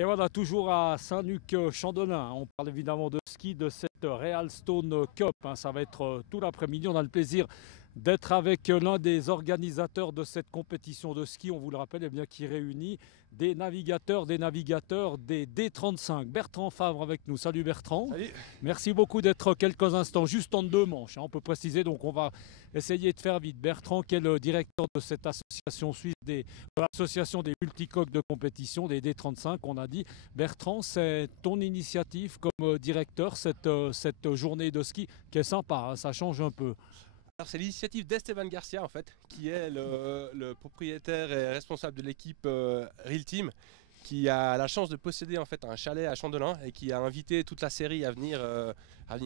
Et voilà, toujours à Saint-Luc-Chandelin. On parle évidemment de ski, de cette Real Stone Cup. Ça va être tout l'après-midi. On a le plaisir d'être avec l'un des organisateurs de cette compétition de ski. On vous le rappelle, qui réunit des navigateurs des D35. Bertrand Favre avec nous. Salut Bertrand. Salut. Merci beaucoup d'être quelques instants, juste en 2 manches. On peut préciser, donc on va essayer de faire vite. Bertrand, qui est le directeur de cette association suisse l'association des multicoques de compétition, des D35, on a dit. Bertrand, c'est ton initiative comme directeur, cette journée de ski qui est sympa, ça change un peu. C'est l'initiative d'Esteban Garcia en fait, qui est le propriétaire et responsable de l'équipe Real Team, qui a la chance de posséder en fait un chalet à Chandelin et qui a invité toute la série à venir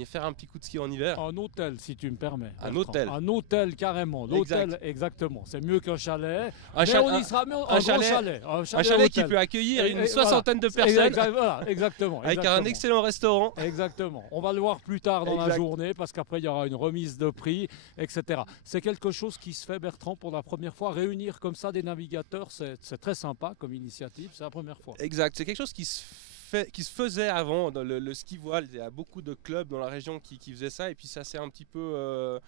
faire un petit coup de ski en hiver. Un hôtel, si tu me permets. Un hôtel. Un hôtel carrément. L'hôtel, exactement. C'est mieux qu'un chalet. Un chalet qui peut accueillir une soixantaine de personnes. Voilà, exactement. Avec un excellent restaurant. Exactement. On va le voir plus tard dans la journée parce qu'après il y aura une remise de prix, etc. C'est quelque chose qui se fait, Bertrand, pour la première fois. Réunir comme ça des navigateurs, c'est très sympa comme initiative. C'est la première fois. Exact. C'est quelque chose qui se faisait avant dans le ski voile. Il y a beaucoup de clubs dans la région qui faisaient ça, et puis ça c'est un petit peu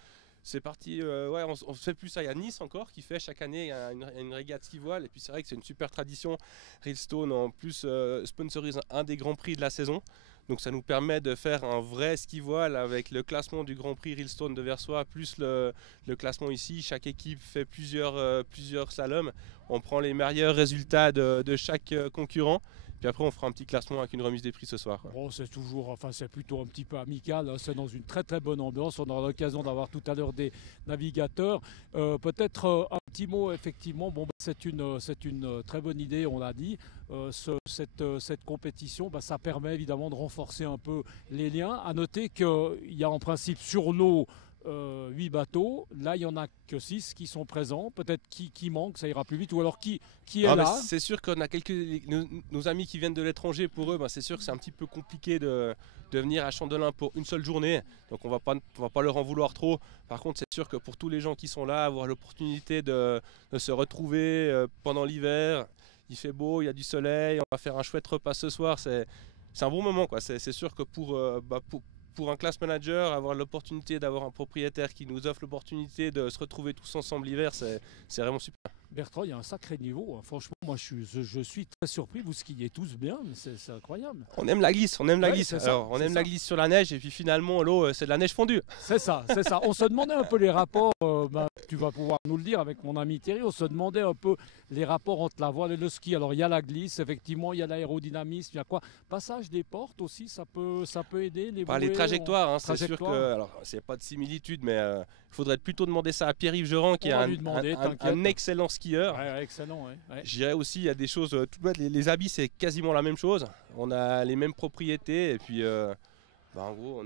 c'est parti, on fait plus ça. Il y a Nice encore qui fait chaque année une régate ski voile, et puis c'est vrai que c'est une super tradition. Reelstone en plus sponsorise un des grands prix de la saison, donc ça nous permet de faire un vrai ski voile avec le classement du Grand Prix Reelstone de Versoix plus le classement ici. Chaque équipe fait plusieurs slaloms, on prend les meilleurs résultats de chaque concurrent. Puis après on fera un petit classement avec une remise des prix ce soir. Bon, c'est plutôt un petit peu amical, c'est dans une très très bonne ambiance. On aura l'occasion d'avoir tout à l'heure des navigateurs. Peut-être un petit mot, effectivement, c'est une très bonne idée, on l'a dit. Cette compétition, ça permet évidemment de renforcer un peu les liens. À noter qu'il y a en principe sur l'eau 8 bateaux, là il n'y en a que 6 qui sont présents, peut-être qui manque, ça ira plus vite, ou alors qui est là. C'est sûr qu'on a nos amis qui viennent de l'étranger, pour eux c'est sûr que c'est un petit peu compliqué de venir à Chandelin pour une seule journée, donc on va pas leur en vouloir trop. Par contre c'est sûr que pour tous les gens qui sont là, avoir l'opportunité de se retrouver pendant l'hiver, il fait beau, il y a du soleil, on va faire un chouette repas ce soir, c'est un bon moment quoi. C'est sûr que pour un class manager, avoir l'opportunité d'avoir un propriétaire qui nous offre l'opportunité de se retrouver tous ensemble l'hiver, c'est vraiment super. Bertrand, il y a un sacré niveau. Franchement, moi je suis très surpris. Vous skiez tous bien, mais c'est incroyable. On aime la glisse, on aime la glisse. Alors, on aime la glisse sur la neige, et puis finalement l'eau, c'est de la neige fondue. C'est ça. On se demandait un peu les rapports, tu vas pouvoir nous le dire avec mon ami Thierry, on se demandait un peu les rapports entre la voile et le ski. Alors il y a la glisse, effectivement, il y a l'aérodynamisme, il y a quoi. Passage des portes aussi, ça peut aider. Les trajectoires, c'est sûr que, alors c'est pas de similitude, mais il faudrait plutôt demander ça à Pierre-Yves Joran, qui est un excellent skieur. Ouais, excellent, ouais. Je dirais aussi, il y a des choses toutes bêtes. Les habits, c'est quasiment la même chose. On a les mêmes propriétés, et puis en gros,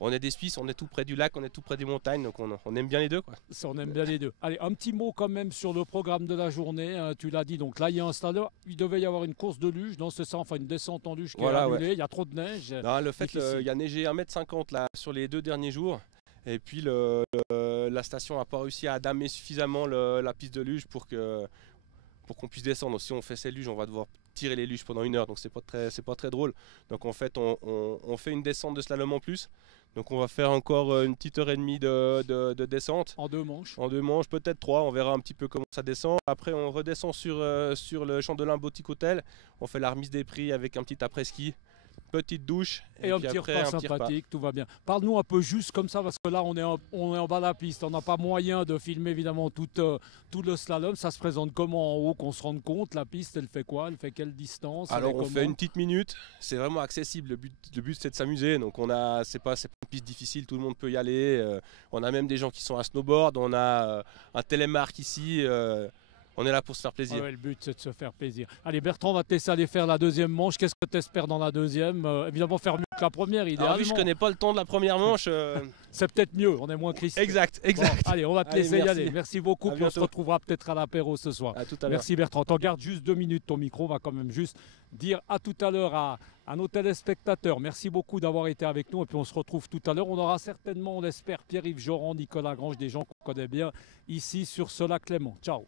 on est des Suisses, on est tout près du lac, on est tout près des montagnes, donc on aime bien les deux, quoi. On aime bien les deux. Allez, un petit mot quand même sur le programme de la journée. Tu l'as dit, donc là il y a un stade, il devait y avoir une course de luge, non c'est ça, enfin une descente en luge qui est annulée, il y a trop de neige. Non, le fait qu'il y a neigé 1,50 m là sur les 2 derniers jours, et puis la station n'a pas réussi à damer suffisamment la piste de luge pour qu'on puisse descendre. Si on fait ces luges, on va devoir tirer les luges pendant 1 heure, donc c'est pas très drôle. Donc en fait on fait une descente de slalom en plus. Donc on va faire encore une petite heure et demie de descente. En 2 manches. En 2 manches, peut-être 3, on verra un petit peu comment ça descend. Après on redescend sur le Chandelin Boutique Hotel. On fait la remise des prix avec un petit après-ski. Petite douche et un petit repas sympathique, tout va bien. Parle-nous un peu juste comme ça, parce que là on est en bas de la piste, on n'a pas moyen de filmer évidemment tout le slalom. Ça se présente comment en haut, qu'on se rende compte? La piste elle fait quoi? Elle fait quelle distance? Alors on fait une petite minute, c'est vraiment accessible, le but c'est de s'amuser, donc c'est pas une piste difficile, tout le monde peut y aller. On a même des gens qui sont à snowboard, on a un télémark ici. On est là pour se faire plaisir. Le but c'est de se faire plaisir. Allez Bertrand, on va te laisser aller faire la deuxième manche. Qu'est-ce que tu espères dans la deuxième? Évidemment faire mieux que la première, idéalement. Alors, vu que je connais pas le temps de la première manche. C'est peut-être mieux, on est moins crispé. Exact. Bon, allez, on va te laisser y aller. Merci beaucoup, puis on se retrouvera peut-être à l'apéro ce soir. À tout à l'heure. Merci Bertrand. T'en gardes juste 2 minutes ton micro, on va quand même juste dire à tout à l'heure à nos téléspectateurs. Merci beaucoup d'avoir été avec nous, et puis on se retrouve tout à l'heure. On aura certainement, on l'espère, Pierre-Yves Joran, Nicolas Grange, des gens qu'on connaît bien ici sur ce lac Léman. Ciao.